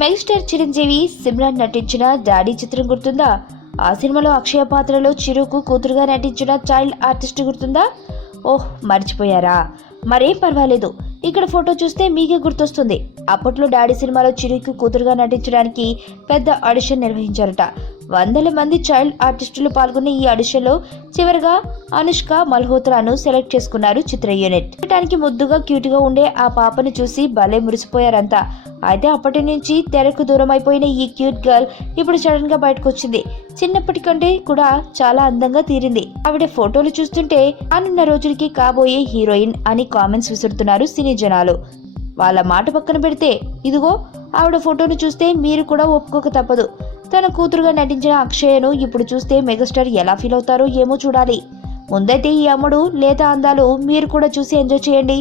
Megastar Chiranjeevi Simran నటించిన daddy చిత్రం గుర్తుందా? ఆ సినిమాలో అక్షయ పాత్రలో చిరుకు కూతురుగా నటించిన చైల్డ్ ఆర్టిస్ట్ గుర్తుందా? ఓహ్, మర్చిపోయారా? మరేం పర్వాలేదు, ఇక్కడ ఫోటో చూస్తే మీకే గుర్తొస్తుంది. అప్పట్లో డాడీ సినిమాలో చిరుకు కూతురుగా నటించడానికి పెద్ద ఆడిషన్ నిర్వహించారట. వందల మంది చైల్డ్ ఆర్టిస్టులు పాల్గొన్న ఈ ఆడిషన్లో చివరిగా అనుష్క మల్హోత్రాను సెలెక్ట్ చేసుకున్నారు చిత్ర యూనిట్. చూడటానికి ముద్దుగా క్యూట్గా ఉండే ఆ పాపను చూసి భలే మురిసిపోయారంతా. అయితే అప్పటి నుంచి తెరకు దూరం అయిపోయిన ఈ క్యూట్ గర్ల్ ఇప్పుడు సడన్ గా బయటకు వచ్చింది. చిన్నప్పటి కంటే కూడా చాలా అందంగా తీరింది. ఆవిడ ఫోటోలు చూస్తుంటే రానున్న రోజులకి కాబోయే హీరోయిన్ అని కామెంట్స్ విసురుతున్నారు సినీ జనాలు. వాళ్ళ మాట పక్కన పెడితే ఇదిగో ఆవిడ ఫోటోను చూస్తే మీరు కూడా ఒప్పుకోక తప్పదు. తన కూతురుగా నటించిన అక్షయను ఇప్పుడు చూస్తే మెగాస్టార్ ఎలా ఫీల్ అవుతారో ఏమో చూడాలి. ముందైతే ఈ అమ్మడు లేత అందాలు మీరు కూడా చూసి ఎంజాయ్ చేయండి.